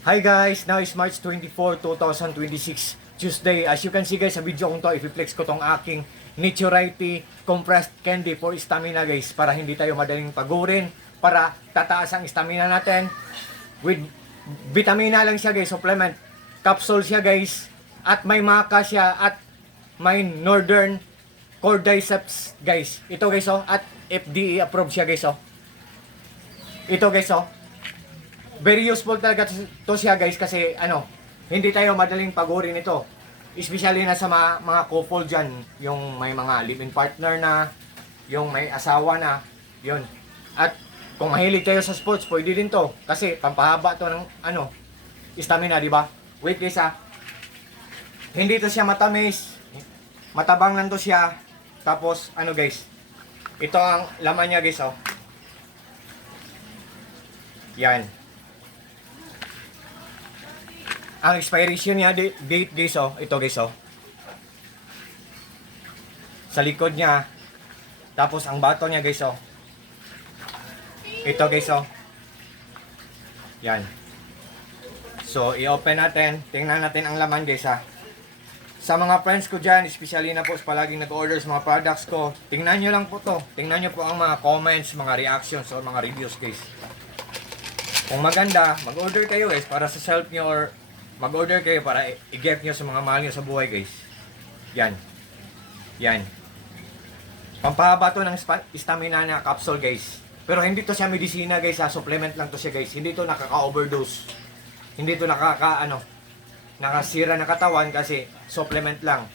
Hi guys, now is March 24, 2026, Tuesday. As you can see guys, sa video kong to, i-flex ko tong aking Naturity Compressed Candy for Stamina guys, para hindi tayo madaling pagurin, para tataas ang stamina natin. With vitamina lang siya guys, supplement. Capsule siya guys, at may maca siya, at may Northern Cordyceps guys. Ito guys oh, at FDA approved siya guys oh. Ito guys oh. Very useful talaga to siya guys kasi hindi tayo madaling pagurin ito. Especially na sa mga couple dyan, yung may mga live-in partner na, yung may asawa na, yun. At kung mahilig tayo sa sports, pwede din to kasi pampahaba to ng stamina, di ba? Wait guys hindi to siya matamis, matabang lang to siya. Tapos guys, ito ang laman niya guys oh. Yan. Ang expiration niya date guys oh, ito guys oh. Sa likod niya. Tapos ang bato niya guys oh. Ito guys oh. Yan. So i-open natin, tingnan natin ang laman guys Sa mga friends ko dyan, especially na po palaging nag-order sa mga products ko, tingnan nyo lang po to. Tingnan nyo po ang mga comments, mga reactions, or mga reviews guys. Kung maganda, mag-order kayo guys para sa self nyo, or mag-order kayo para i-gift nyo sa mga mahal nyo sa buhay guys. Yan. Yan. Pampahaba to ng stamina na capsule guys. Pero hindi to siya medisina guys supplement lang to siya guys. Hindi to nakaka-overdose. Hindi to nakasira ng katawan kasi supplement lang.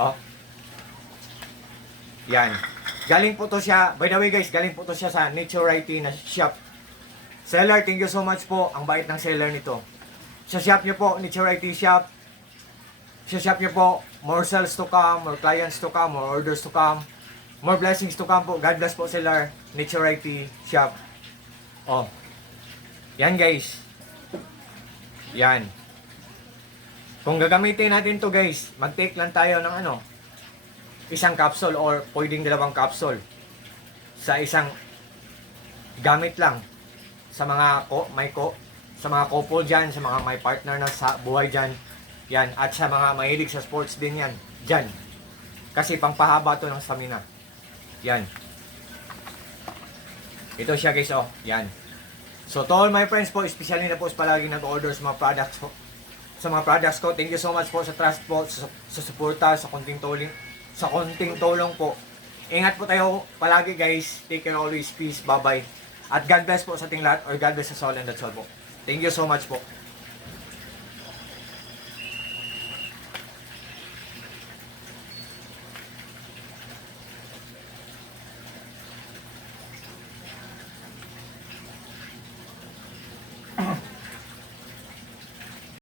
Oh. Yan. Galing po to siya, by the way guys, galing po to siya sa Naturity na shop. Seller, thank you so much po. Ang bait ng seller nito. Sa shop nyo po, Naturity shop. Sa shop nyo po, more sales to come, more clients to come, more orders to come, more blessings to come po. God bless po seller, Naturity shop. Oh. Yan guys. Yan. Kung gagamitin natin to guys, mag-take lang tayo ng isang capsule or pwedeng dalawang capsule sa isang gamit lang sa mga sa mga couple dyan, sa mga may partner na sa buhay dyan, yan, at sa mga mahilig sa sports din yan, dyan. Kasi pangpahaba to ng stamina. Yan. Ito siya guys oh, yan. So to all my friends po, especially na po palagi nag-order sa mga products po, ko, thank you so much po sa trust po, sa suporta, sa konting tulong po. Ingat po tayo palagi guys, take care always, peace, bye bye. At God bless po sa ating lahat, or God bless us all and that's all po. Thank you so much po.